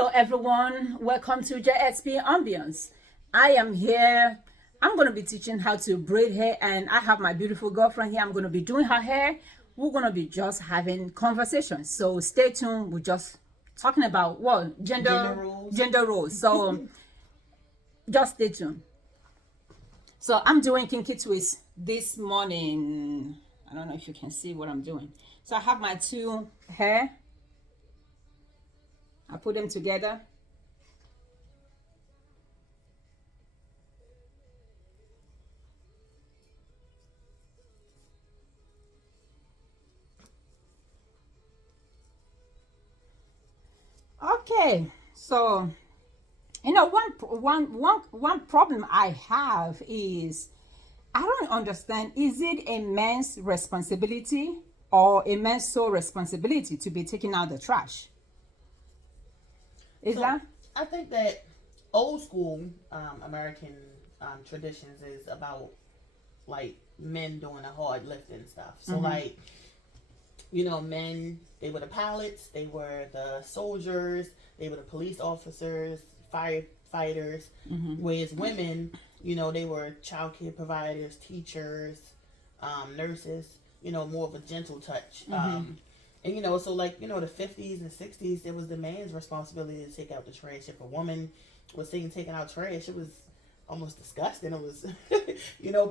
Hello everyone, welcome to JXP Ambience. I am here. I'm going to be teaching how to braid hair, and I have my beautiful girlfriend here. I'm going to be doing her hair. We're going to be just having conversations. So stay tuned. We're just talking about what gender roles. So just stay tuned. So I'm doing kinky twist this morning. I don't know if you can see what I'm doing. So I have my two hair. I put them together. Okay, so one problem I have is I don't understand. Is it a man's responsibility or a man's sole responsibility to be taking out the trash? Is So that? I think that old school American traditions is about like men doing the hard lifting stuff. So like men, they were the pilots, they were the soldiers, they were the police officers, firefighters. Whereas women, they were child care providers, teachers, nurses. More of a gentle touch. And so like the 50s and 60s, it was the man's responsibility to take out the trash. If a woman was seen taking out trash, it was almost disgusting. It was,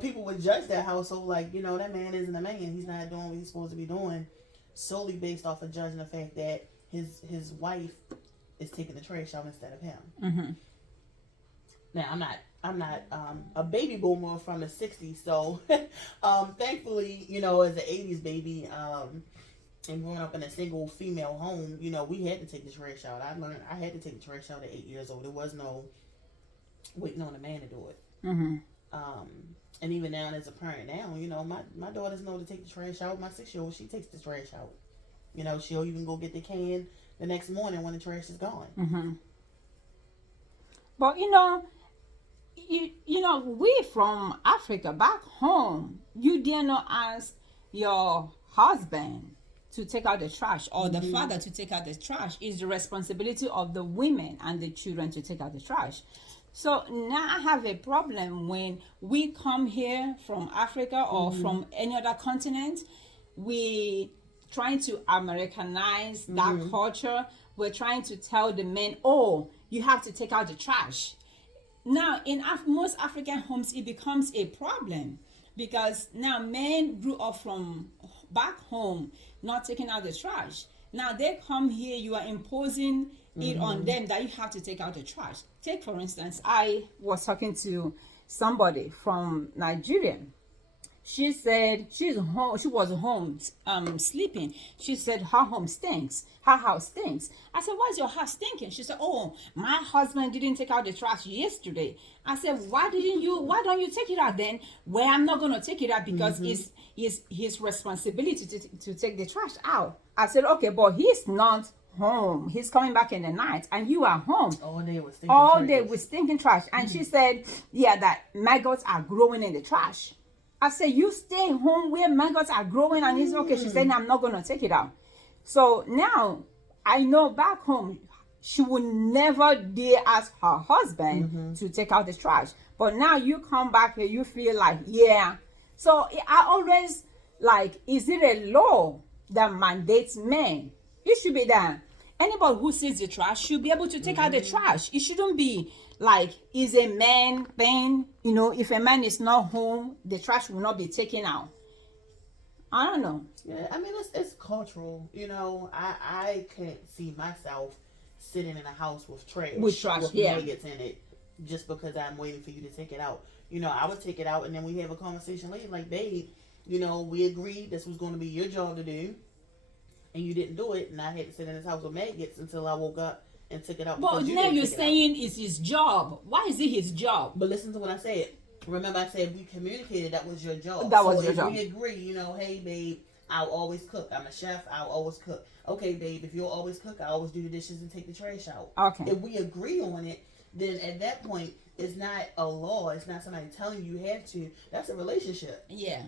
people would judge that household like, that man isn't a man. He's not doing what he's supposed to be doing, solely based off of judging the fact that his wife is taking the trash out instead of him. Now I'm not a baby boomer from the 60s, so thankfully, as an 80s baby, and growing up in a single female home, we had to take the trash out. I had to take the trash out at 8 years old. There was no waiting on a man to do it. And even now, as a parent now, my daughters know to take the trash out. My 6-year-old, she takes the trash out. She'll even go get the can the next morning when the trash is gone. But we from Africa back home, you dare not ask your husband to take out the trash, or the father to take out the trash. Is the responsibility of the women and the children to take out the trash. So now I have a problem when we come here from Africa or from any other continent. We trying to Americanize that culture. We're trying to tell the men, oh, you have to take out the trash. Now in most African homes, it becomes a problem because now men grew up from back home not taking out the trash. Now they come here, you are imposing it on them that you have to take out the trash. Take for instance, I was talking to somebody from Nigeria. She said she's home. She was home sleeping. She said her home stinks. Her house stinks. I said, why is your house stinking? She said, oh, my husband didn't take out the trash yesterday. I said, why don't you take it out then? Well, I'm not going to take it out because it's his responsibility to take the trash out. I said, okay, but he's not home. He's coming back in the night and you are home. All day with stinking trash. And she said, yeah, that maggots are growing in the trash. I said, you stay home where maggots are growing and it's okay. She said, no, I'm not going to take it out. So now I know back home, she would never dare ask her husband to take out the trash. But now you come back here, you feel like, yeah. So I always like, is it a law that mandates men? It should be that anybody who sees the trash should be able to take out the trash. It shouldn't be like is a man thing. If a man is not home, the trash will not be taken out. I don't know. Yeah, I mean it's cultural. I can't see myself sitting in a house with trash with maggots in it just because I'm waiting for you to take it out. I would take it out and then we have a conversation later like, babe, we agreed this was going to be your job to do and you didn't do it, and I had to sit in this house with maggots until I woke up and took it out. But now you're saying it's his job. Why is it his job? But listen to what I said. Remember I said we communicated that was your job. That was your job. We agree, hey babe, I'll always cook. I'm a chef, I'll always cook. Okay, babe, if you'll always cook, I always do the dishes and take the trash out. Okay. If we agree on it, then at that point, it's not a law. It's not somebody telling you have to. That's a relationship. Yeah.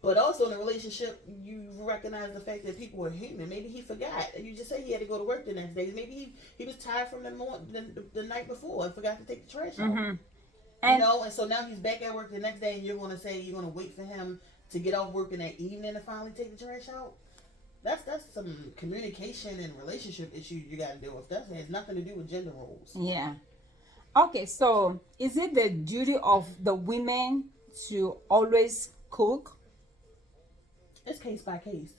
But also in a relationship, you recognize the fact that people are human. Maybe he forgot. You just say he had to go to work the next day. Maybe he was tired from the night before and forgot to take the trash out. Mm-hmm. You And know, and so now he's back at work the next day, and you're going to say you're going to wait for him to get off work in that evening to finally take the trash out. That's some communication and relationship issues you got to deal with. That has nothing to do with gender roles. yeah. Okay, so is it the duty of the women to always cook? It's case by case.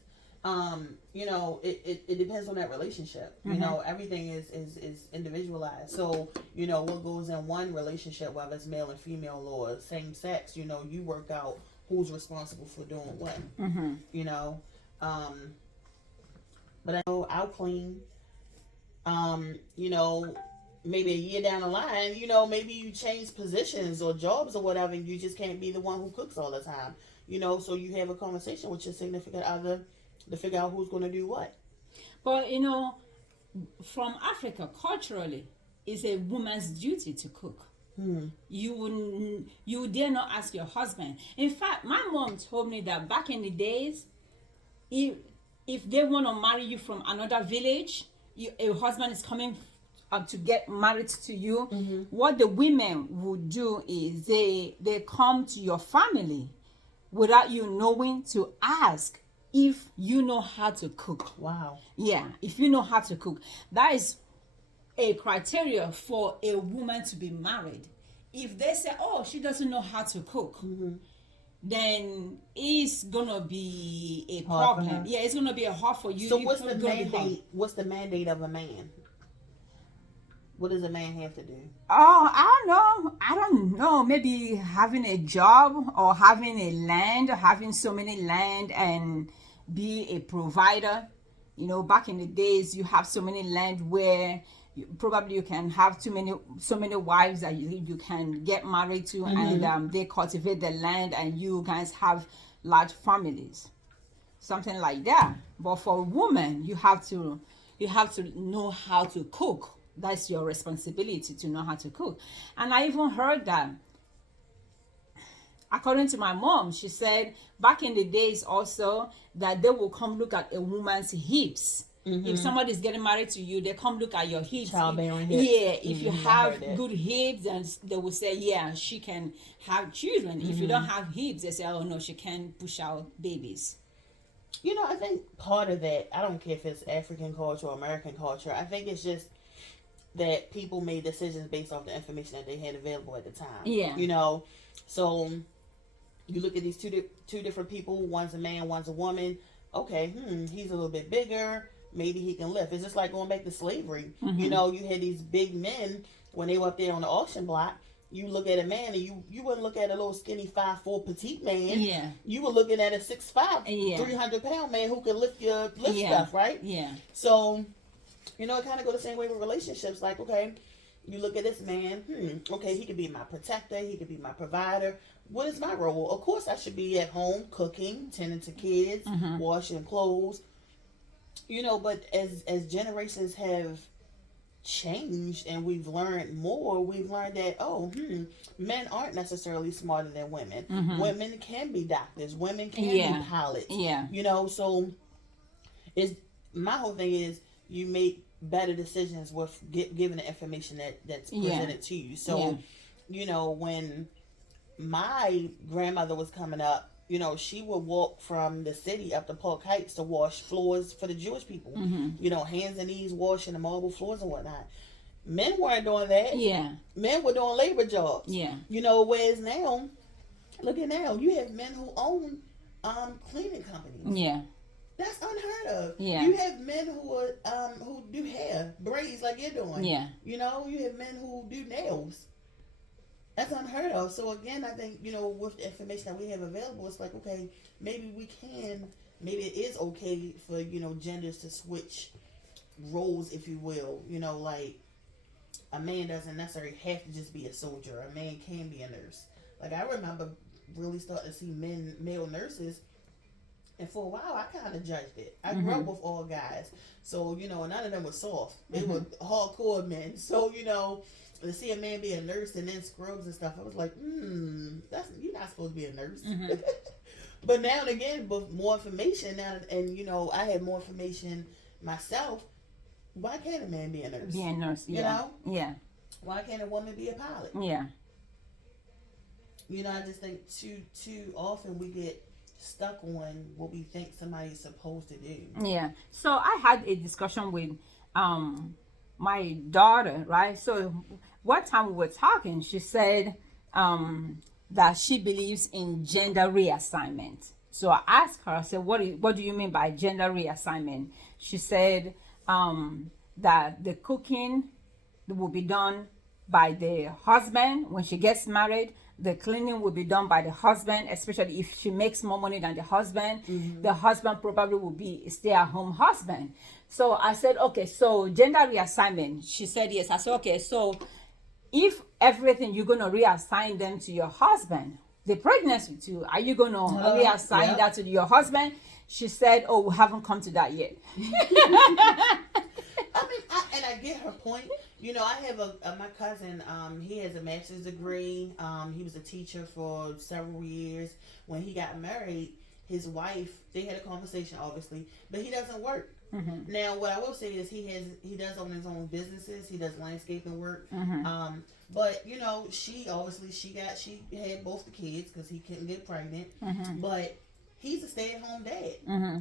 You know, it depends on that relationship. Mm-hmm. You know, everything is individualized. So, you know, what goes in one relationship, whether it's male and female or same sex, you know, you work out who's responsible for doing what. Mm-hmm. You know, but I know I'll clean. You know, maybe a year down the line, you know, maybe you change positions or jobs or whatever, and you just can't be the one who cooks all the time. You know, so you have a conversation with your significant other to figure out who's going to do what. But you know, from Africa, culturally, it's a woman's duty to cook. You dare not ask your husband. In fact, my mom told me that back in the days, if they want to marry you from another village, a husband is coming to get married to you. Mm-hmm. What the women would do is they come to your family without you knowing to ask if you know how to cook. Wow. Yeah, if you know how to cook. That is a criteria for a woman to be married. If they say, oh, she doesn't know how to cook, Mm-hmm. then it's gonna be a Hard for problem. her. Yeah, it's gonna be a hard for you. So It's what's the gonna be hard. mandate? What's the mandate of a man? What does a man have to do? Oh, I don't know. Maybe having a job or having a land, having so many land and be a provider. You know, back in the days, you have so many land where probably you can have so many wives that you can get married to, and they cultivate the land, and you guys have large families, something like that. But for a woman, you have to know how to cook. That's your responsibility to know how to cook. And I even heard that, according to my mom, she said back in the days also that they will come look at a woman's hips. If somebody is getting married to you, they come look at your hips. Childbearing hips. Yeah, if you I have heard that. good hips, and they will say, yeah, she can have children. If you don't have hips, they say, oh no, she can't push out babies. You know, I think part of that, I don't care if it's African culture or American culture, I think it's just that people made decisions based off the information that they had available at the time. Yeah. You know, so you look at these two different people, one's a man, one's a woman. Okay, he's a little bit bigger. Maybe he can lift. It's just like going back to slavery. You know, you had these big men when they were up there on the auction block. You look at a man, and you wouldn't look at a little skinny 5'4" petite man. Yeah. You were looking at a 6'5", Yeah. 300-pound man who could lift Yeah. stuff, right? Yeah. So, you know, it kind of go the same way with relationships. Like, okay, you look at this man. Okay, he could be my protector. He could be my provider. What is my role? Of course, I should be at home cooking, tending to kids, washing clothes. You know, but as generations have changed and we've learned more, we've learned that men aren't necessarily smarter than women. Women can be doctors. Women can be pilots. Yeah. You know, so my whole thing is you make better decisions with given the information that's presented to you. So, you know, when my grandmother was coming up, you know, she would walk from the city up to Park Heights to wash floors for the Jewish people. You know, hands and knees washing the marble floors and whatnot. Men weren't doing that. Yeah. Men were doing labor jobs. Yeah. You know, whereas now, look at now, you have men who own cleaning companies. Yeah. That's unheard of. Yeah. You have men who do hair, braids like you're doing. Yeah. You know, you have men who do nails. That's unheard of. So again, I think, you know, with the information that we have available, it's like, okay, maybe it is okay for, you know, genders to switch roles, if you will. You know, like a man doesn't necessarily have to just be a soldier. A man can be a nurse. Like I remember really starting to see male nurses. And for a while, I kind of judged it. I grew up with all guys. So, you know, none of them were soft. They were hardcore men. So, you know, to see a man be a nurse and then scrubs and stuff, I was like, you're not supposed to be a nurse. But now and again, with more information now, and you know, I have more information myself. Why can't a man be a nurse? Be a nurse, yeah. You know? Yeah. Why can't a woman be a pilot? Yeah. You know, I just think too often we get stuck on what we think somebody's supposed to do. Yeah. So I had a discussion with my daughter, right? So one time we were talking, she said that she believes in gender reassignment. So I asked her, I said, what do you mean by gender reassignment? She said that the cooking will be done by the husband when she gets married. The cleaning will be done by the husband, especially if she makes more money than the husband. Mm-hmm. The husband probably will be a stay-at-home husband. So I said, okay, so gender reassignment. She said yes. I said, okay, so if everything you're going to reassign them to your husband, the pregnancy too, are you going to reassign that to your husband? She said, oh, we haven't come to that yet. I mean, I get her point. You know, I have my cousin, he has a master's degree. He was a teacher for several years. When he got married, his wife, they had a conversation, obviously, but he doesn't work. Mm-hmm. Now, what I will say is he does own his own businesses. He does landscaping work. Mm-hmm. But, you know, she had both the kids because he couldn't get pregnant. Mm-hmm. But he's a stay-at-home dad. Mm-hmm.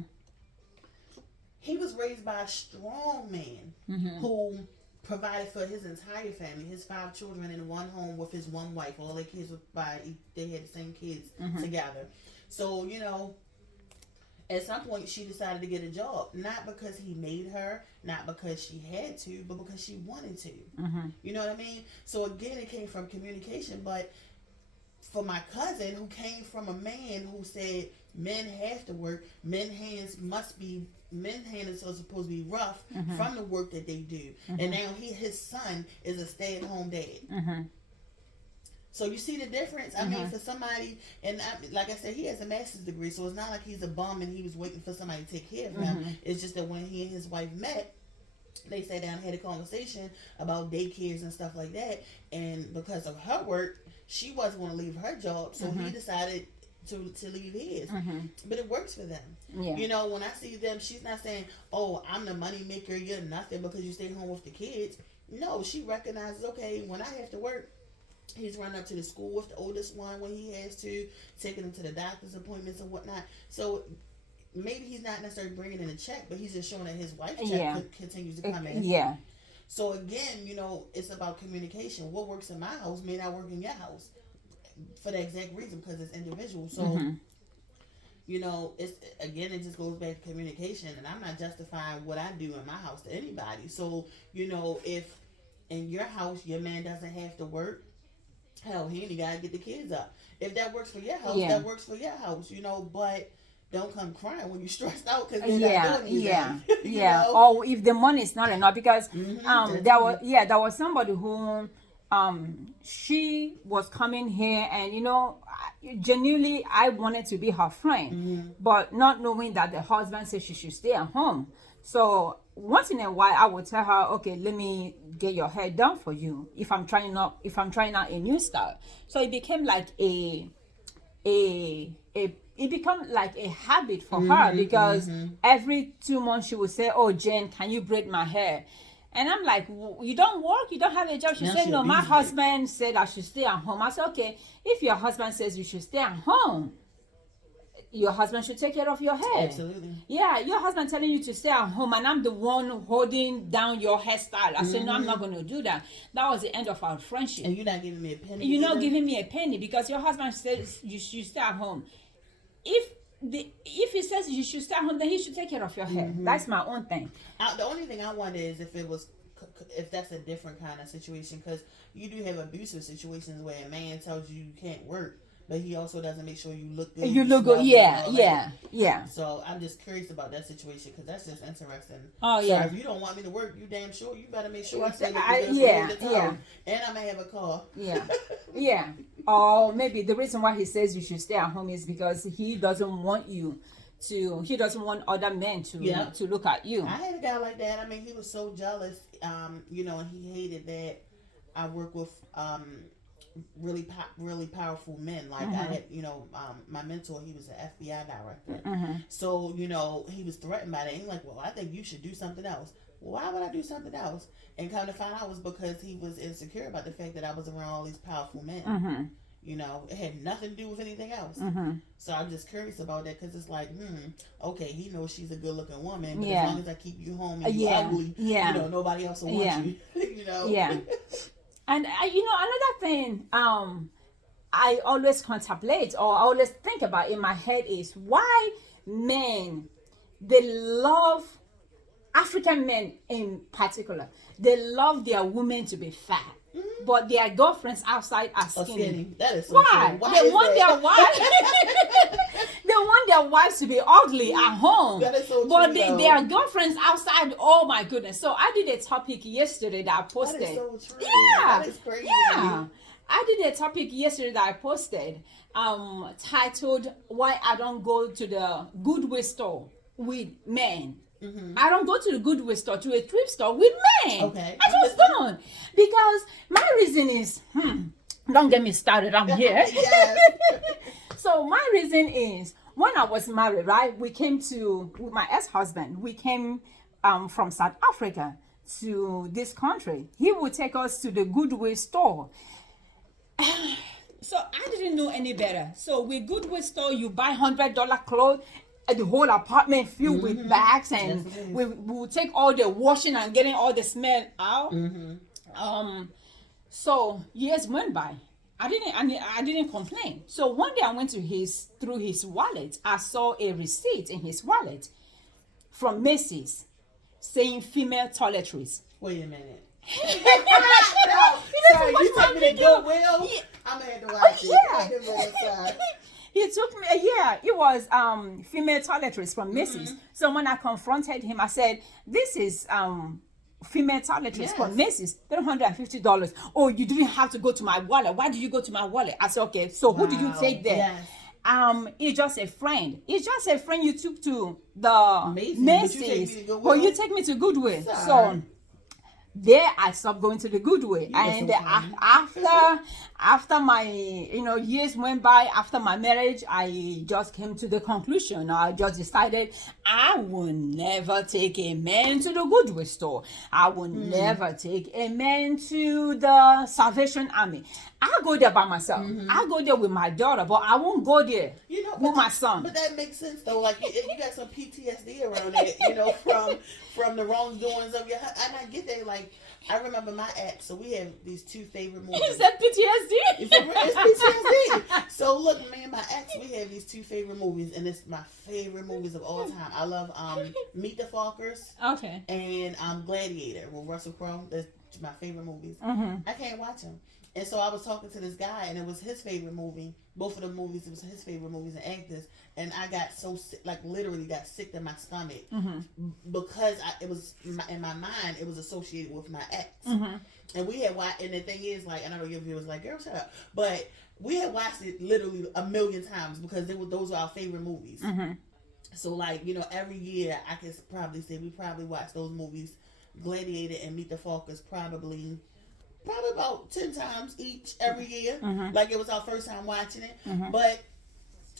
He was raised by a strong man who provided for his entire family, his 5 children in one home with his one wife. All their kids they had the same kids together. So, you know, at some point she decided to get a job, not because he made her, not because she had to, but because she wanted to. You know what I mean? So again, it came from communication. But for my cousin, who came from a man who said men have to work, men's hands are supposed to be rough from the work that they do. And now his son is a stay-at-home dad. So you see the difference? I mean, for somebody, and like I said, he has a master's degree, so it's not like he's a bum and he was waiting for somebody to take care of him. It's just that when he and his wife met, they sat down and had a conversation about daycares and stuff like that. And because of her work, she wasn't going to leave her job, so he decided to leave his. But it works for them. Yeah. You know, when I see them, she's not saying, oh, I'm the money maker, you're nothing because you stay home with the kids. No, she recognizes, okay, when I have to work, he's running up to the school with the oldest one when he has to, taking him to the doctor's appointments and whatnot. So maybe he's not necessarily bringing in a check, but he's just showing that his wife's check continues to come in. Yeah. So again, you know, it's about communication. What works in my house may not work in your house for the exact reason, because it's individual. So, you know, it just goes back to communication, and I'm not justifying what I do in my house to anybody. So, you know, if in your house your man doesn't have to work, hell, he ain't got to get the kids up. If that works for your house, that works for your house, you know, but don't come crying when you're stressed out because they're not doing anything. Yeah. Or if the money is not enough, because there was somebody who she was coming here, and you know, genuinely I wanted to be her friend, but not knowing that the husband said she should stay at home. So once in a while I would tell her, okay, let me get your hair done for you if I'm trying out a new style. So it became like it became like a habit for her, because every 2 months she would say, oh, Jane, can you braid my hair? And I'm like, you don't work? You don't have a job? She said, no, my husband said I should stay at home. I said, okay, if your husband says you should stay at home, your husband should take care of your hair. Absolutely. Yeah, your husband telling you to stay at home, and I'm the one holding down your hairstyle. I said, no, I'm not going to do that. That was the end of our friendship. And you're not giving me a penny. You're not giving me a penny because your husband says you should stay at home. If he says you should stay at home, then he should take care of your hair. That's my own thing. The only thing I wonder is if that's a different kind of situation, because you do have abusive situations where a man tells you can't work, but he also doesn't make sure you look good. You look good, yeah. So I'm just curious about that situation, because that's just interesting. Oh, yeah. So if you don't want me to work, you damn sure you better make sure I stay and I may have a car. Yeah. Or maybe the reason why he says you should stay at home is because he doesn't want other men to look at you. I had a guy like that. I mean, he was so jealous, you know, and he hated that I work with really powerful men. Like I had, my mentor, he was an FBI director. So, he was threatened by that. And he's like, well, I think you should do something else. Well, why would I do something else? And come to find out it was because he was insecure about the fact that I was around all these powerful men. It had nothing to do with anything else. So I'm just curious about that because it's like, okay, he knows she's a good looking woman, but as long as I keep you home and you ugly, nobody else will want you. Yeah. And another thing, I always contemplate or I always think about in my head is why men, they love African men in particular, they love their women to be fat. But their girlfriends outside are skinny. That is so why? Why They is want that? their wives. They want their wives to be ugly at home. That is so but true, though. their girlfriends outside. Oh my goodness! So I did a topic yesterday that I posted. That is so true. Yeah, That is crazy. yeah. I did a topic yesterday that I posted, titled "Why I Don't Go to the Goodwill Store with Men." I don't go to the Goodwill store, to a thrift store with men. Okay. I just don't. Because my reason is, don't get me started, I'm here. So my reason is, when I was married, right, with my ex-husband, we came from South Africa to this country. He would take us to the Goodwill store. So I didn't know any better. So with Goodwill store, you buy $100 clothes, the whole apartment filled with bags, and we will take all the washing and getting all the smell out. So years went by. I didn't complain. So one day I went through his wallet. I saw a receipt in his wallet from Macy's saying female toiletries. Wait a minute. Sorry, you took me to Goodwill? Yeah. I'm gonna have to watch it. Yeah. Wait a minute, sorry. He took me, it was female toiletries from Macy's. So when I confronted him, I said, this is female toiletries from Macy's, $350. Oh, you didn't have to go to my wallet. Why did you go to my wallet? I said, okay, so who did you take there? Yes. It's just a friend. It's just a friend you took to the Macy's. But you take me to Goodwill. Sorry. So there I stopped going to the Goodwill. And after my years went by, after my marriage, I just came to the conclusion. I just decided I will never take a man to the Goodwill store. I will never take a man to the Salvation Army. I'll go there by myself. I'll go there with my daughter, but I won't go there with my son. But that makes sense though. Like you got some PTSD around it, from the wrongdoings of your husband. And I get that. Like I remember my ex. So we have these two favorite movies. Is that PTSD? It's PTSD. So look, me and my ex, we have these two favorite movies, and it's my favorite movies of all time. I love Meet the Fockers. Okay. And Gladiator with Russell Crowe. That's my favorite movies. I can't watch them. And so I was talking to this guy, and it was his favorite movie. Both of the movies, it was his favorite movies and actors. And I got so sick, like literally got sick to my stomach because it was in my mind, it was associated with my ex. And we had watched, and the thing is, like, and I know your viewers like, girl, shut up. But we had watched it literally a million times because those were our favorite movies. So, like, every year I can probably say we probably watch those movies, Gladiator and Meet the Fockers, probably about 10 times each every year. Like it was our first time watching it. But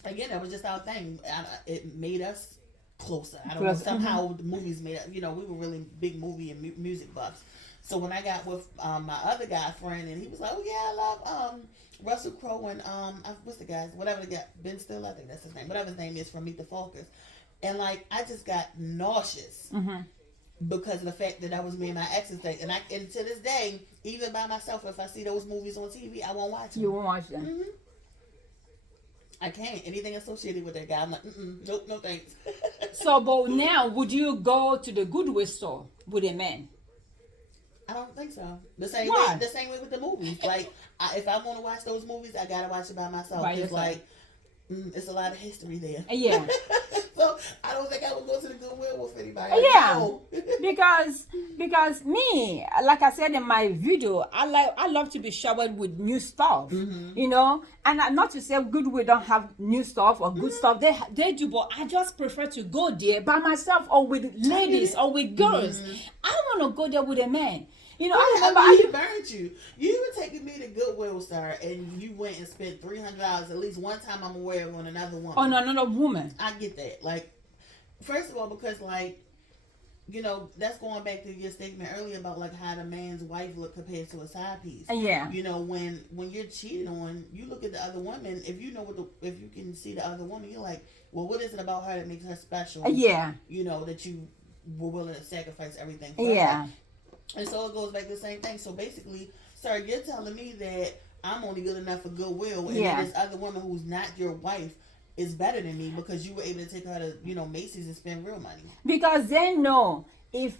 again, that was just our thing. It made us closer. I don't know, somehow the movies made us, we were really big movie and music buffs. So when I got with my other guy friend, and he was like, oh yeah, I love Russell Crowe and what's the guy's, whatever the guy, Ben Still, I think that's his name, whatever his name is, from Meet the Fockers. And like I just got nauseous because of the fact that was me and my ex's thing. And to this day, even by myself, if I see those movies on TV, I won't watch them. You won't watch them. I can't. Anything associated with that guy, I'm like, nope, no thanks. So, but now, would you go to the Goodwill store with a man? I don't think so. The same Why? way with the movies. Like, if I want to watch those movies, I gotta watch it by myself. It's like, it's a lot of history there. Yeah. So I don't think I would go to the Goodwill with anybody. Yeah. because me, like I said in my video, I love to be showered with new stuff. And not to say Goodwill don't have new stuff or good stuff. They do, but I just prefer to go there by myself or with ladies or with girls. I want to go there with a man. You know, he burned you. You were taking me to Goodwill, sir, and you went and spent $300 at least one time I'm aware of on another woman. On another woman. I get that. Like, first of all, because like, you know, that's going back to your statement earlier about like how the man's wife look compared to a side piece. Yeah. You know, when you're cheated on, you look at the other woman. If you know if you can see the other woman, you're like, well, what is it about her that makes her special? Yeah. You know, that you were willing to sacrifice everything for yeah. her. And so it goes back to the same thing. So basically, sir, you're telling me that I'm only good enough for Goodwill, and then this other woman who's not your wife is better than me because you were able to take her to, you know, Macy's and spend real money. Because they know if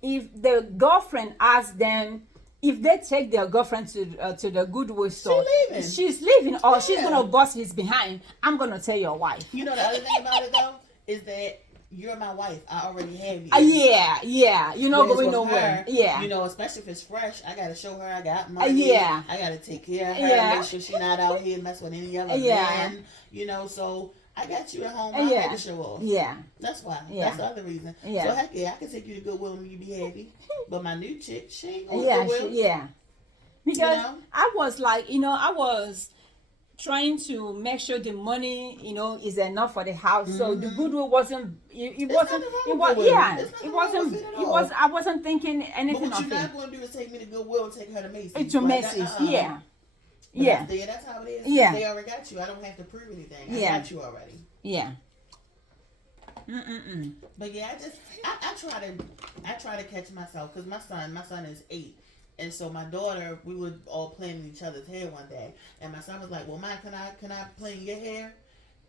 the girlfriend asks them, if they take their girlfriend to the Goodwill store, she's leaving, or she's gonna bust his behind. I'm gonna tell your wife. You know the other thing about it though is that you're my wife. I already have you. Yeah. You're not going nowhere. Her, you know, especially if it's fresh, I gotta show her I got money. I gotta take care of her, make sure she's not out here mess with any other man. You know, so I got you at home. I had to show off. That's why. That's the other reason. So heck yeah, I can take you to Goodwill and you be happy. But my new chick, she ain't going to Goodwill. Because you know? I was like, you know, I was trying to make sure the money, you know, is enough for the house. So the Goodwill wasn't. It wasn't. I wasn't thinking anything of it. But what you're not going to do is take me to Goodwill and take her to Macy's. To Macy's, That's how it is. They already got you. I don't have to prove anything. I got you already. But yeah, I try to catch myself because my son is 8, and so my daughter, we were all playing in each other's hair one day, and my son was like, "Well, Mom, can I play in your hair?"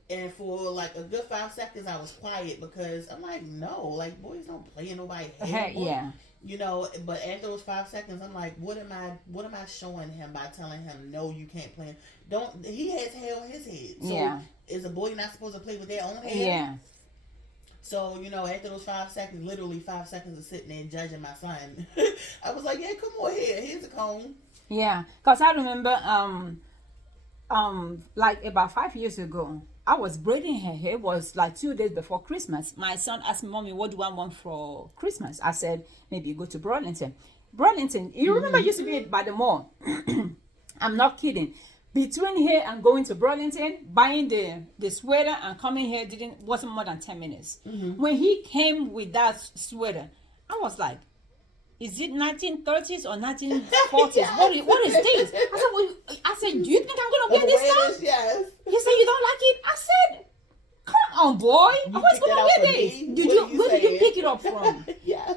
And for like a good 5 seconds, I was quiet because I'm like, no, like boys don't play in nobody's hair. You know, but after those 5 seconds, I'm like, what am I showing him by telling him no, you can't play? He has hair on his head. So is a boy not supposed to play with their own hair? So, you know, after those 5 seconds, literally 5 seconds of sitting there judging my son, I was like, yeah, come on here. Here's a comb. Yeah, because I remember, like about 5 years ago, I was braiding her hair. It was like 2 days before Christmas. My son asked me, Mommy, what do I want for Christmas? I said, maybe you go to Burlington. You remember used to be by the mall. I'm not kidding. Between here and going to Burlington, buying the sweater and coming here wasn't more than 10 minutes. When he came with that sweater, I was like, is it 1930s or 1940s? What is this? I said, do you think I'm gonna wear this stuff? Yes. He said, you don't like it? I said, come on, boy. I was gonna wear this. Where did you pick it up from? Yes.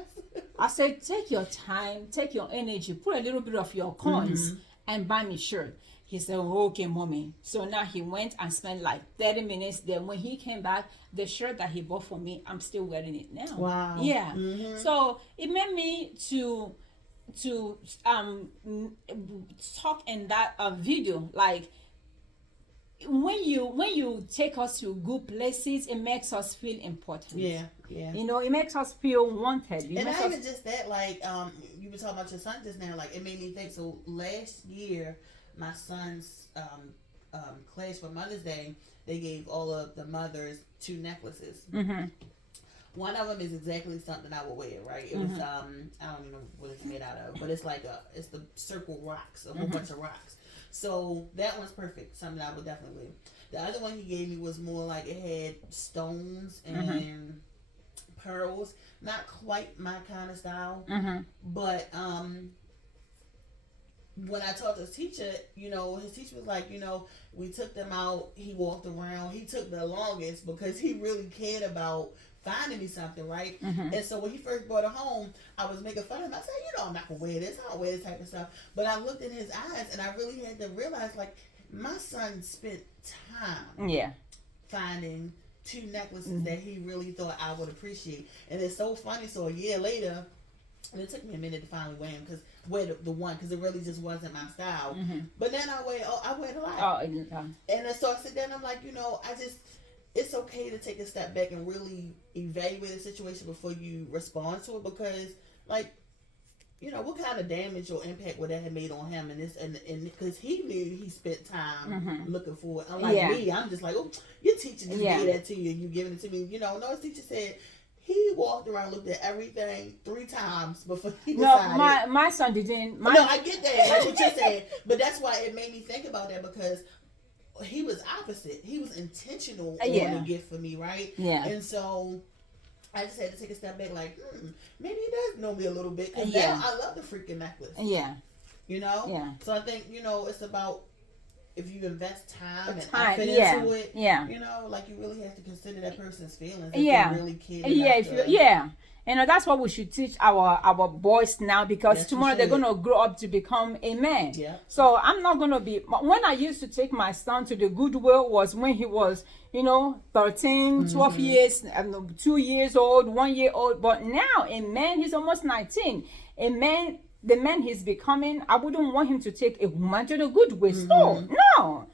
I said, take your time, take your energy, put a little bit of your coins and buy me shirt. He said, okay, Mommy. So now he went and spent like 30 minutes there. When he came back, the shirt that he bought for me, I'm still wearing it now. Wow. Yeah. So it made me to talk in that video, like when you take us to good places, it makes us feel important. Yeah. You know, it makes us feel wanted. And not even just that, like you were talking about your son just now, like it made me think. So last year, my son's class for Mother's Day, they gave all of the mothers 2 necklaces. One of them is exactly something I would wear, right? It was I don't even know what it's made out of, but it's like it's the circle rocks, a whole bunch of rocks. So that one's perfect, something I would definitely wear. The other one he gave me was more like it had stones and pearls, not quite my kind of style, but when I talked to his teacher, you know, his teacher was like, you know, we took them out. He walked around. He took the longest because he really cared about finding me something, right? And so when he first brought it home, I was making fun of him. I said, you know, I'm not going to wear this. I don't wear this type of stuff. But I looked in his eyes and I really had to realize, like, my son spent time finding 2 necklaces that he really thought I would appreciate. And it's so funny. So a year later, and it took me a minute to finally wear him wear the one because it really just wasn't my style. But then I wear it a lot. And so I sit there and I'm like, you know, it's okay to take a step back and really evaluate the situation before you respond to it, because like, you know, what kind of damage or impact would that have made on him? And because he knew he spent time looking for it. Unlike me, I'm just like, oh, your teacher just gave that to you and you giving it to me. You know, no, his teacher said He walked around, looked at everything 3 times before he No, decided. my son didn't. No, I get that, like what you're saying, but that's why it made me think about that, because he was opposite. He was intentional on the gift for me, right? Yeah. And so I just had to take a step back, like, maybe he does know me a little bit, because now I love the freaking necklace. Yeah. You know? Yeah. So I think, it's about, if you invest time and time, effort into it, yeah. Like, you really have to consider that person's feelings. Yeah. If they really care Yeah. That's what we should teach our boys now, because tomorrow they're gonna grow up to become a man. Yeah. So I'm not gonna be. When I used to take my son to the Goodwill was when he was 13, 12 years, 2 years old, 1 year old. But now a man, he's almost 19. A man, the man he's becoming, I wouldn't want him to take a woman to the Goodwill store. No.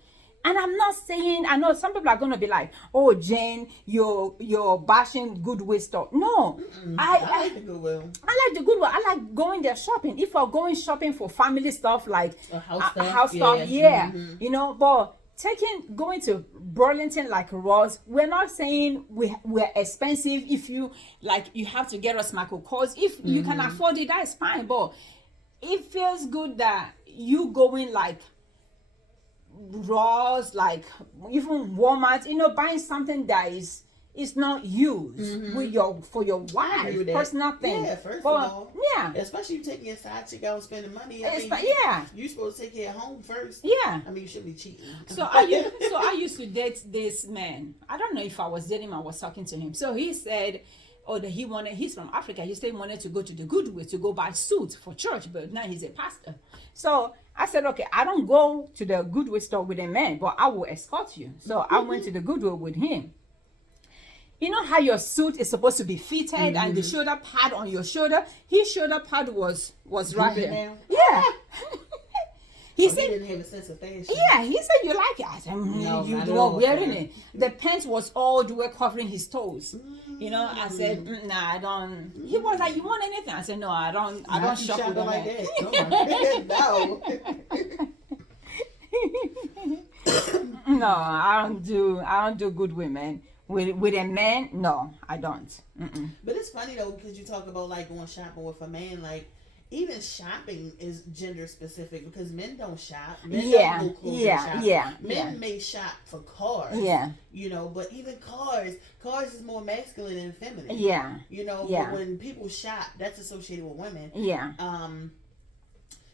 And I'm not saying, I know some people are going to be like, oh, Jane, you're bashing Goodwill store. No. I like the Goodwill. I like the Goodwill. I like going there shopping. If we're going shopping for family stuff, like house stuff, but going to Burlington like Ross, we're not saying we're expensive. If you you have to get us Michael Kors. If you can afford it, that's fine. But it feels good that you going like Ross, like even Walmart, buying something that is not used for your wife, personal thing. Yeah, first of all. Yeah. Especially you taking your side chick out and spending money. You're supposed to take care of home first. Yeah. I mean, you shouldn't be cheating. So I used to date this man. I don't know if I was dating him, I was talking to him. So he said, that he's from Africa. He said he wanted to go to the Goodwill to go buy suits for church, but now he's a pastor. So I said, okay, I don't go to the Goodwill store with a man, but I will escort you. So I went to the Goodwill with him. You know how your suit is supposed to be fitted and the shoulder pad on your shoulder? His shoulder pad was right here. Yeah. He said, didn't have a sense of fashion. Yeah, he said you like it. I said, no, you were wearing it. The pants was all the way covering his toes. I said, nah, I don't. He was like, you want anything? I said, no, I don't. I don't shop with like that. Oh no. No, I don't do good women. With a man, no, I don't. But it's funny though, because you talk about like going shopping with a man, like. Even shopping is gender specific, because men don't shop. Men don't go clothing shop. Men may shop for cars. Yeah. But even cars is more masculine than feminine. Yeah. But when people shop, that's associated with women. Yeah.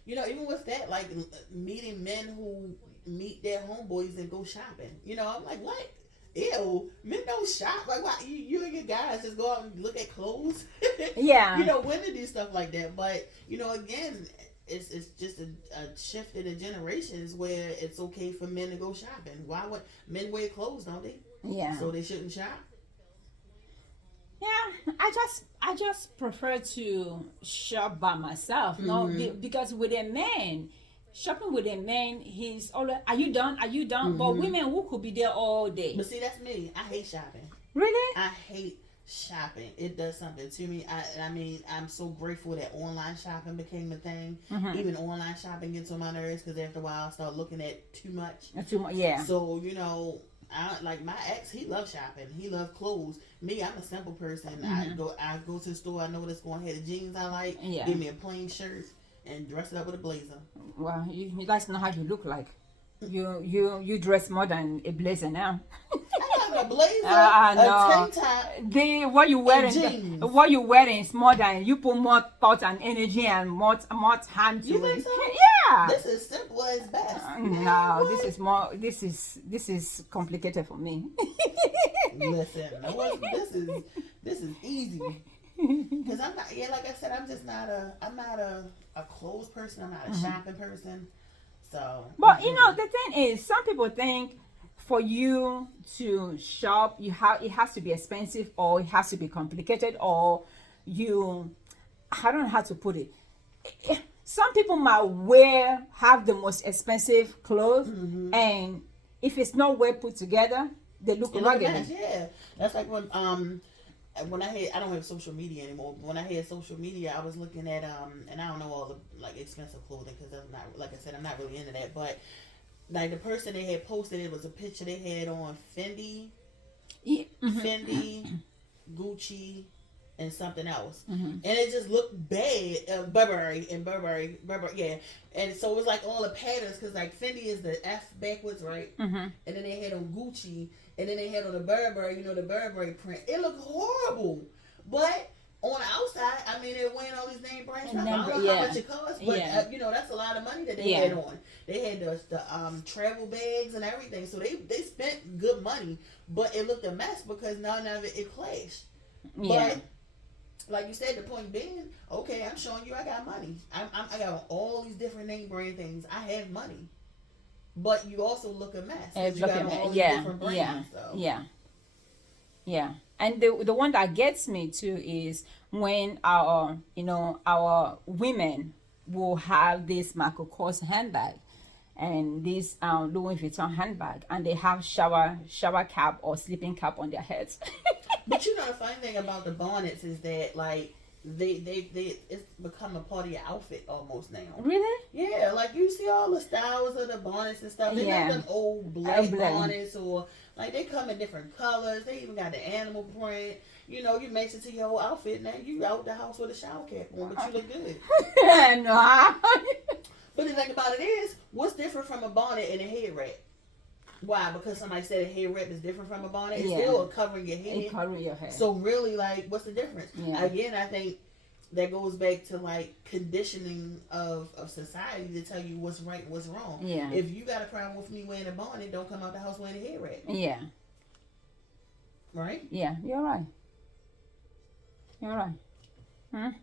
Even with that, like meeting men who meet their homeboys and go shopping. I'm like, what? Ew, men don't shop. Like, why you and your guys just go out and look at clothes? Yeah. Women do stuff like that. But, again, it's just a shift in the generations where it's okay for men to go shopping. Why would men wear clothes, don't they? Yeah. So they shouldn't shop? Yeah, I just prefer to shop by myself. No, because with a man, shopping with a man, he's always, are you done? But women who could be there all day. But see, that's me. I hate shopping. Really? I hate shopping. It does something to me. I mean, I'm so grateful that online shopping became a thing. Even online shopping gets on my nerves, because after a while I start looking at too much. Yeah. So, like my ex, he loves shopping. He loves clothes. Me, I'm a simple person. I go to the store. I know what's going to have the jeans I like. Yeah. Give me a plain shirt and dress it up with a blazer. Well, that's not how you look like. You dress more than a blazer now. I got a blazer, a tank top, what you wearing is more than, you put more thought and energy and more time to you think it. So? Yeah. This is simple as best. No, this is more. This is complicated for me. Listen, this is easy. Because I'm not. Yeah, like I said, I'm not a clothes person. I'm not a shopping person. So. But the thing is, some people think for you to shop, it has to be expensive, or it has to be complicated, or I don't know how to put it. Some people might have the most expensive clothes, and if it's not well put together, they look rugged. Yeah, that's like when I don't have social media anymore. But when I had social media, I was looking at and I don't know all the like expensive clothing, because I'm not, like I said, I'm not really into that. But like the person they had posted, it was a picture they had on Fendi, Fendi, Gucci, and something else, and it just looked bad. Burberry, yeah. And so it was like all the patterns, because like Fendi is the F backwards, right? And then they had on Gucci, and then they had on the Burberry, the Burberry print. It looked horrible, but on the outside, I mean, they're wearing all these name brand stuff. I don't know how much it costs, but that's a lot of money that they had on. They had the travel bags and everything, so they spent good money, but it looked a mess because none of it clashed. But like you said, the point being, okay, I'm showing you I got money. I got all these different name brand things. I have money, but you also look a mess. You got all these different brands. Yeah. And the one that gets me too is when our women will have this Michael Kors handbag and this Louis Vuitton handbag, and they have shower cap or sleeping cap on their heads. But the funny thing about the bonnets is that like they it's become a part of your outfit almost now. Really? Yeah, like you see all the styles of the bonnets and stuff. They got them old black bonnets, or like they come in different colors. They even got the animal print. You match it to your whole outfit. Now you out the house with a shower cap on, but you look good. No. But the thing about it is, what's different from a bonnet and a head wrap? Why? Because somebody said a head wrap is different from a bonnet. It's still covering your head. It's covering your head. So really, like, what's the difference? Yeah. Again, I think that goes back to like conditioning of society to tell you what's right, what's wrong. Yeah. If you got a problem with me wearing a bonnet, don't come out the house wearing a head wrap. Yeah. Right? Yeah, you're right. You're right.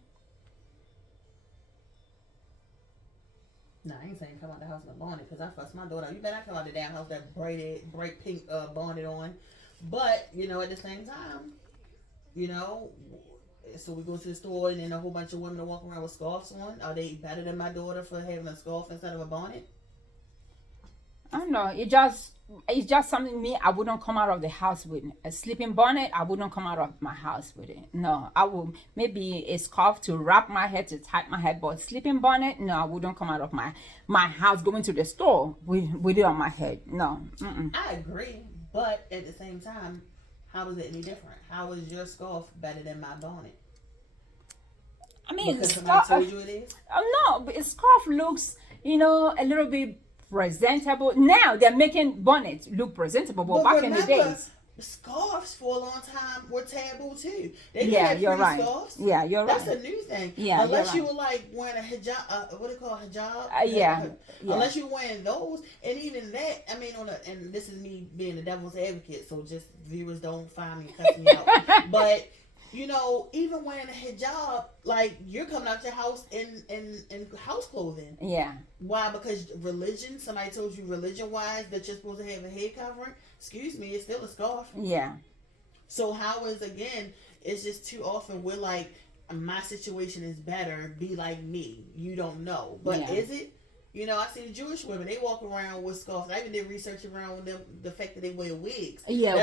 Nah, I ain't saying come out the house in a bonnet, because I fuss my daughter. You better not come out the damn house that bright pink bonnet on. But, at the same time, so we go to the store and then a whole bunch of women are walking around with scarves on. Are they better than my daughter for having a scarf instead of a bonnet? I don't know. It's just something me. I wouldn't come out of the house with a sleeping bonnet. I wouldn't come out of my house with it. No, I will maybe a scarf to wrap my head, to tie my head, but sleeping bonnet, no, I wouldn't come out of my house going to the store with it on my head. No. I agree, but at the same time, how is it any different? How is your scarf better than my bonnet? I mean, because somebody told you it is? No, but a scarf looks, a little bit presentable. Now they're making bonnets look presentable, but back in the days, scarves for a long time were taboo too. They you're right. Scarves. Yeah, you're That's right. a new thing. Yeah, unless you were like wearing a hijab, what do you call hijab? Yeah. Unless you're wearing those, and even that, I mean, and this is me being the devil's advocate, so just viewers don't find me cussing me out, but. Even wearing a hijab, like you're coming out your house in house clothing. Yeah. Why? Because religion. Somebody told you religion-wise that you're supposed to have a head covering. Excuse me, it's still a scarf. Yeah. So how is again? It's just too often we're like, my situation is better. Be like me. You don't know, but is it? I see the Jewish women. They walk around with scarves. I even did research around them, the fact that they wear wigs. Yeah.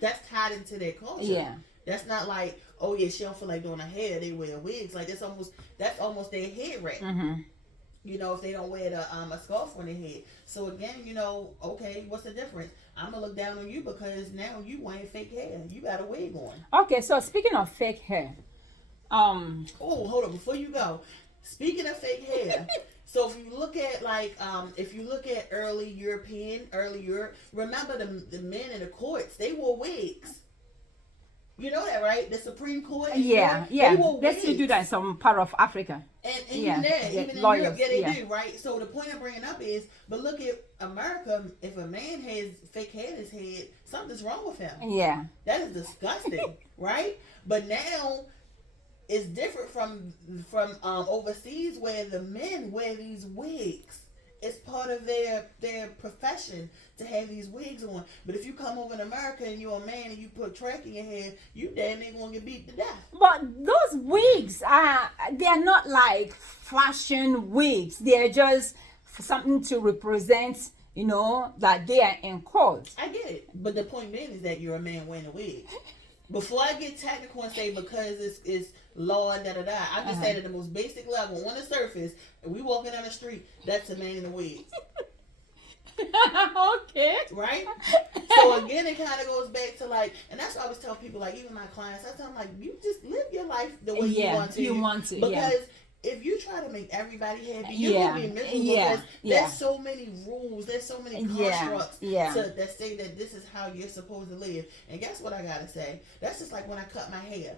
That's tied into their culture. Yeah. That's not like, oh yeah, she don't feel like doing her hair, they wear wigs. Like that's almost their head wrap. Mm-hmm. If they don't wear a scarf on their head. So again, okay, what's the difference? I'm gonna look down on you because now you wearing fake hair. You got a wig on. Okay, so speaking of fake hair, oh, hold on, before you go. Speaking of fake hair. So if you look at early Europe, remember the men in the courts, they wore wigs. You know that, right? The Supreme Court. Yeah. They still do that in some part of Africa. And even there, even in lawyers, Europe, they do, right? So the point I'm bringing up is, but look at America. If a man has fake hair in his head, something's wrong with him. Yeah. That is disgusting, right? But now it's different from overseas where the men wear these wigs. It's part of their profession to have these wigs on. But if you come over in America and you're a man and you put track in your head, you damn near gonna get beat to death. But those wigs they're not like fashion wigs. They're just something to represent, that they are in court. I get it. But the point being is that you're a man wearing a wig. Before I get technical and say because it's law and da-da-da, I'm just saying at the most basic level, on the surface, and we walking down the street, that's a man in a wig. Okay. Right? So again, it kind of goes back to like, and that's why I always tell people, like even my clients, I tell them like, you just live your life the way you Yeah, want to. you want to, because yeah. if you try to make everybody happy, you're Yeah, gonna be miserable. yeah, Because yeah. there's so many rules, there's so many Yeah, constructs yeah. that say that this is how you're supposed to live. And guess what I gotta say? That's just like when I cut my hair.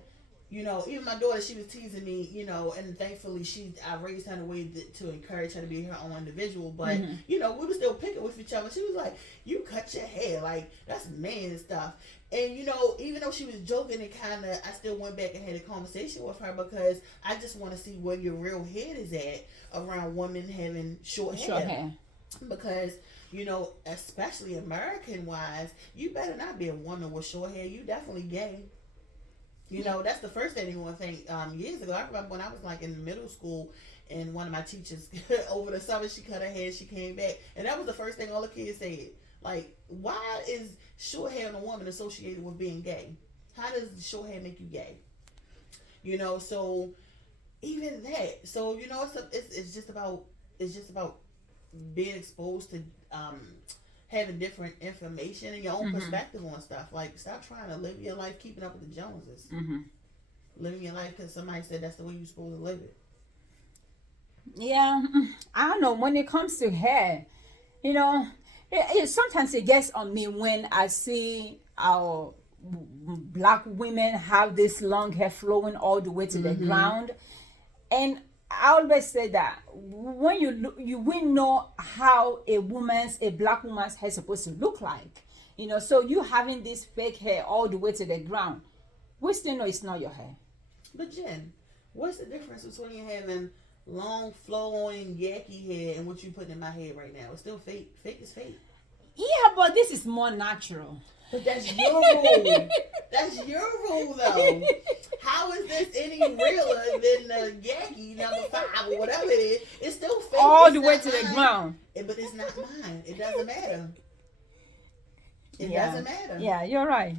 You know, even my daughter, she was teasing me, you know, and thankfully I raised her in a way to encourage her to be her own individual. But, you know, we were still picking with each other. She was like, you cut your hair, like, that's man stuff. And, you know, even though she was joking, I still went back and had a conversation with her because I just want to see where your real head is at around women having short hair. Because, you know, especially American-wise, you better not be a woman with short hair. You definitely gay. You know, that's the first thing anyone think. Years ago, I remember when I was like in middle school, and one of my teachers over the summer, she cut her hair, she came back, and that was the first thing all the kids said. Like, why is short hair on a woman associated with being gay? How does short hair make you gay? You know, so even that. So you know, it's just about being exposed to having different information and your own perspective on stuff. Like, stop trying to live your life keeping up with the Joneses. Living your life because somebody said that's the way you're supposed to live it. Yeah, I don't know. When it comes to hair, you know, sometimes it gets on me when I see our black women have this long hair flowing all the way to the ground. And I always say that when you will know how a black woman's hair is supposed to look like. You know, so you having this fake hair all the way to the ground, we still know it's not your hair. But Jen, what's the difference between having long flowing yucky hair and what you putting in my head right now? It's still fake. Fake is fake. Yeah, but this is more natural. But that's your rule. That's your rule, though. How is this any realer than the Yankee number 5 or whatever it is? It's still fake. All it's the way to the ground. But it's not mine. It doesn't matter. It doesn't matter. Yeah, you're right.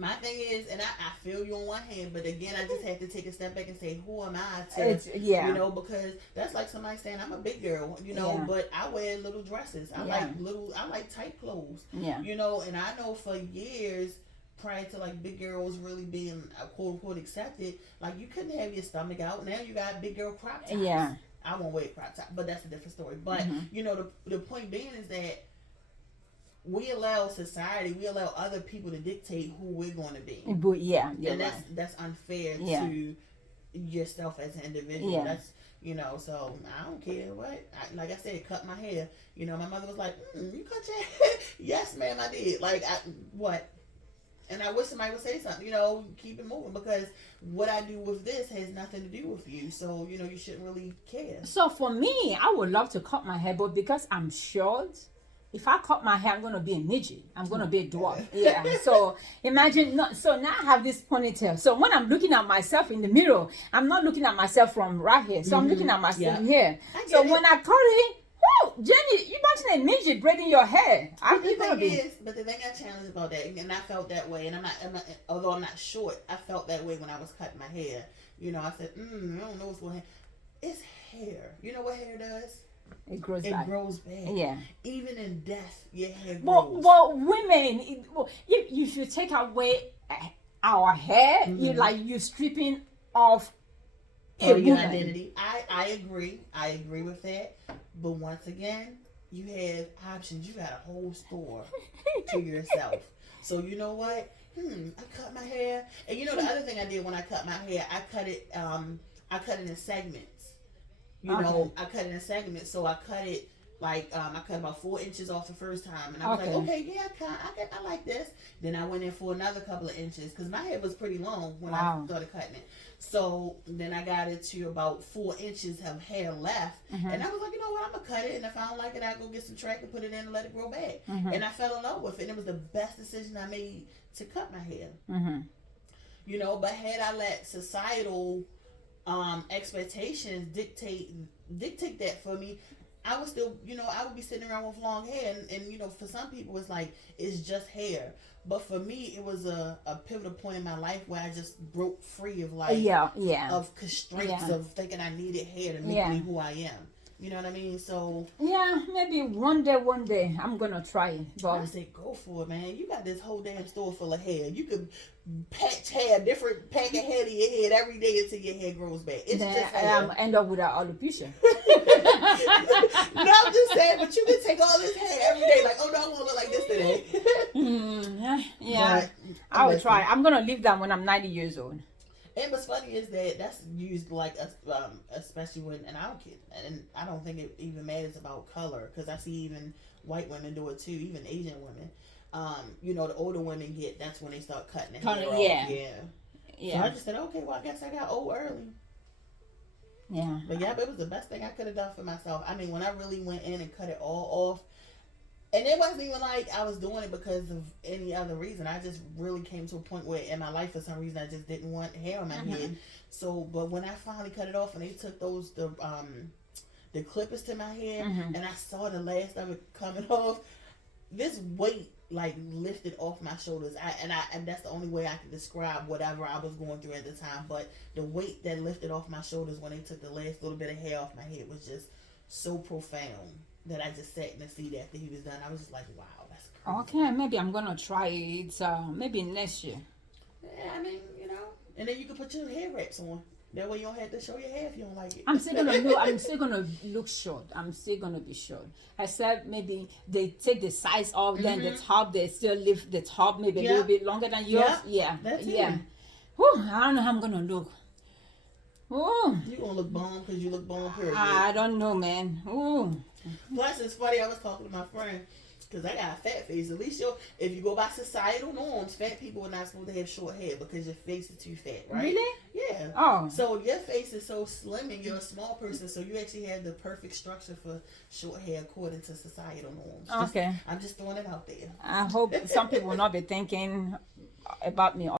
My thing is, and I feel you on one hand, but again, I just have to take a step back and say, who am I to, you know, because that's like somebody saying, I'm a big girl, you know, but I wear little dresses. I like tight clothes, you know, and I know for years, prior to like big girls really being quote unquote accepted, like you couldn't have your stomach out. Now you got big girl crop tops. Yeah. I won't wear crop top, but that's a different story. But, you know, the point being is that we allow society, we allow other people to dictate who we're going to be. But and that's unfair to yourself as an individual. That's, you know, so I don't care what. Like I said, cut my hair. You know, my mother was like, you cut your hair? Yes, ma'am, I did. Like, what? And I wish somebody would say something, you know, keep it moving, because what I do with this has nothing to do with you. So, you know, you shouldn't really care. So for me, I would love to cut my hair, but because I'm short, if I cut my hair, I'm going to be a midget. I'm going to be a dwarf. Yeah. So imagine, so now I have this ponytail. So when I'm looking at myself in the mirror, I'm not looking at myself from right here. So I'm looking at myself here. So when I cut it, oh, Jenny, you imagine a midget braiding your hair. But the thing I challenge about that, and I felt that way, and I'm not, although I'm not short, I felt that way when I was cutting my hair. You know, I said, I don't know what's going on. It's hair. You know what hair does? It grows back. It grows back. Yeah. Even in death, your hair grows. Well, women, if you take away our hair, you're stripping off your identity. I agree. I agree with that. But once again, you have options. You got a whole store to yourself. So you know what? I cut my hair. And you know the other thing I did when I cut my hair, I cut it in segments. You know, I cut it in segments. So I cut it like I cut about 4 inches off the first time, and I was like, okay, yeah, I like this. Then I went in for another couple of inches because my hair was pretty long when I started cutting it. So then I got it to about 4 inches of hair left, and I was like, you know what, I'm gonna cut it, and if I don't like it, I'll go get some track and put it in and let it grow back. And I fell in love with it, and it was the best decision I made to cut my hair. You know, but had I let societal expectations dictate that for me, I would still, you know, I would be sitting around with long hair, and you know, for some people it's like it's just hair, but for me it was a pivotal point in my life where I just broke free of like of constraints of thinking I needed hair to make me who I am. You know what I mean? So Yeah, maybe one day I'm gonna try it. I But say go for it, man. You got this whole damn store full of hair. You could patch hair, different pack of hair to your head every day until your hair grows back. It's then just hair. end up with alopecia. No, I'm just saying, but you can take all this hair every day, like, oh no, I want to look like this today. Yeah, But, I will listen. try. I'm gonna leave that when I'm 90 years old. And what's funny is that that's used like especially when, and I don't care, and I don't think it even matters about color, because I see even white women do it too, even Asian women. You know, the older women get, that's when they start cutting the hair off. Yeah. So I just said, okay, well, I guess I got old early. Yeah. But yeah, but it was the best thing I could have done for myself. I mean, when I really went in and cut it all off, and it wasn't even like I was doing it because of any other reason. I just really came to a point where in my life, for some reason, I just didn't want hair on my head. So, but when I finally cut it off and they took the clippers to my hair, and I saw the last of it coming off, this weight like lifted off my shoulders. And that's the only way I can describe whatever I was going through at the time. But the weight that lifted off my shoulders when they took the last little bit of hair off my head was just so profound that I just sat in the seat after he was done. I was just like, wow, that's crazy. Okay, maybe I'm gonna try it. Maybe next year. Yeah, I mean, you know, and then you can put your hair wraps on. That way you don't have to show your hair if you don't like it. I'm still gonna look short. I'm still gonna be short. Except maybe they take the size off, then the top they still leave the top maybe a little bit longer than yours. That's Yeah. it. Whew, I don't know how I'm gonna look. Oh, You're gonna look bomb because you look bomb, period. I don't know, man. Oh. Plus, it's funny, I was talking to my friend, because I got a fat face. At least if you go by societal norms, fat people are not supposed to have short hair because your face is too fat, right? Really? Yeah. Oh. So your face is so slim and you're a small person, so you actually have the perfect structure for short hair according to societal norms. Okay. I'm just throwing it out there. I hope some people will not be thinking about me